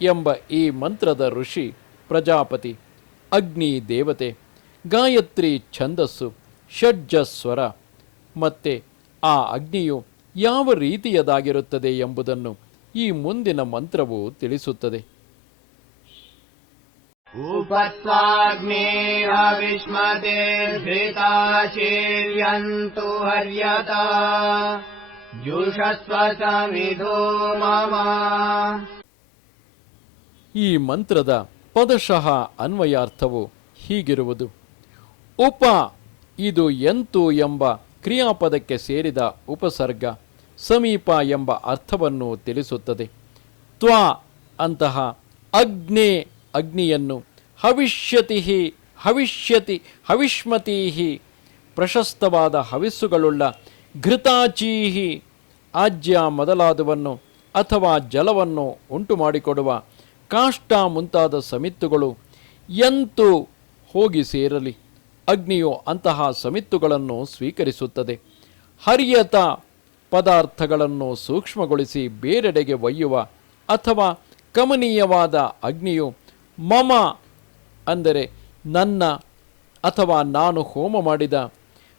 ಎಂಬ ಈ ಮಂತ್ರದ ಋಷಿ ಪ್ರಜಾಪತಿ ಅಗ್ನಿ ದೇವತೆ ಗಾಯತ್ರಿ ಛಂದಸ್ಸು ಷಡ್ಜ ಸ್ವರ ಮತ್ತೆ ಆ ಅಗ್ನಿಯು ಯಾವ ರೀತಿಯದಾಗಿರುತ್ತದೆ ಎಂಬುದನ್ನು ಈ ಮುಂದಿನ ಮಂತ್ರವು ತಿಳಿಸುತ್ತದೆ उपत्वाग्नेहविष्मतिर्धृताशीर्यन्तु हर्यता जुषस्व समिधो मम ಈ ಮಂತ್ರದ ಪದಶಃ ಅನ್ವಯಾರ್ಥವು ಹೀಗಿರುವುದು. ಉಪ, ಇದು ಎಂತು ಎಂಬ ಕ್ರಿಯಾಪದಕ್ಕೆ ಸೇರಿದ ಉಪಸರ್ಗ, ಸಮೀಪ ಎಂಬ ಅರ್ಥವನ್ನು ತಿಳಿಸುತ್ತದೆ. ತ್ವ, ಅಂತಹ ಅಗ್ನೆ ಅಗ್ನಿಯನ್ನು ಹವಿಷ್ಯತಿ ಹವಿಷ್ಯತಿ, ಹವಿಷ್ಮತೀಹಿ, ಪ್ರಶಸ್ತವಾದ ಹವಿಸ್ಸುಗಳುಳ್ಳ ಘೃತಾಚೀಹಿ, ಆಜ್ಯ ಮೊದಲಾದವನ್ನು ಅಥವಾ ಜಲವನ್ನು ಉಂಟು ಮಾಡಿಕೊಡುವ ಕಾಷ್ಟ ಮುಂತಾದ ಸಮಿತ್ತುಗಳು ಎಂತು ಹೋಗಿ ಸೇರಲಿ. ಅಗ್ನಿಯು ಅಂತಹ ಸಮಿತ್ತುಗಳನ್ನು ಸ್ವೀಕರಿಸುತ್ತದೆ. ಹರಿಯತ ಪದಾರ್ಥಗಳನ್ನು ಸೂಕ್ಷ್ಮಗೊಳಿಸಿ ಬೇರೆಡೆಗೆ ಒಯ್ಯುವ ಅಥವಾ ಕಮನೀಯವಾದ ಅಗ್ನಿಯು ಮಮ ಅಂದರೆ ನನ್ನ ಅಥವಾ ನಾನು ಹೋಮ ಮಾಡಿದ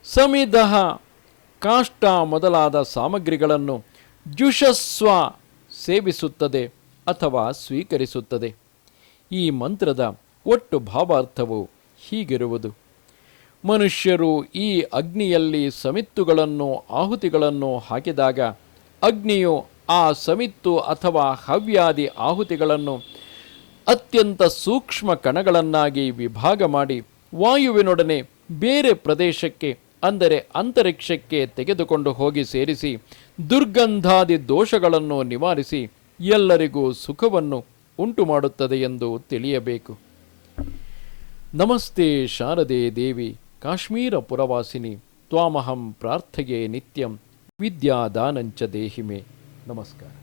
ಸಮಿದಹ ಕಾಷ್ಟ ಮೊದಲಾದ ಸಾಮಗ್ರಿಗಳನ್ನು ಜುಷಸ್ವ ಸೇವಿಸುತ್ತದೆ. ಅಥವಾ ಸ್ವೀಕರಿಸುತ್ತದೆ. ಈ ಮಂತ್ರದ ಒಟ್ಟು ಭಾವಾರ್ಥವು ಹೀಗಿರುವುದು. ಮನುಷ್ಯರು ಈ ಅಗ್ನಿಯಲ್ಲಿ ಸಮಿತ್ತುಗಳನ್ನು, ಆಹುತಿಗಳನ್ನು ಹಾಕಿದಾಗ ಅಗ್ನಿಯು ಆ ಸಮಿತ್ತು ಅಥವಾ ಹವ್ಯಾದಿ ಆಹುತಿಗಳನ್ನು ಅತ್ಯಂತ ಸೂಕ್ಷ್ಮ ಕಣಗಳನ್ನಾಗಿ ವಿಭಾಗ ಮಾಡಿ ವಾಯುವಿನೊಡನೆ ಬೇರೆ ಪ್ರದೇಶಕ್ಕೆ, ಅಂದರೆ ಅಂತರಿಕ್ಷಕ್ಕೆ ತೆಗೆದುಕೊಂಡು ಹೋಗಿ ಸೇರಿಸಿ ದುರ್ಗಂಧಾದಿ ದೋಷಗಳನ್ನು ನಿವಾರಿಸಿ ಎಲ್ಲರಿಗೂ ಸುಖವನ್ನು ಉಂಟು ಮಾಡುತ್ತದೆ ಎಂದು ತಿಳಿಯಬೇಕು. ನಮಸ್ತೆ ಶಾರದೆ ದೇವಿ, ಕಾಶ್ಮೀರ ಪುರವಾಸಿನಿ, ತ್ವಾಮಹಂ ಪ್ರಾರ್ಥೆಗೆ ನಿತ್ಯಂ, ವಿದ್ಯಾದಾನಂಚ ದೇಹಿಮೆ. ನಮಸ್ಕಾರ.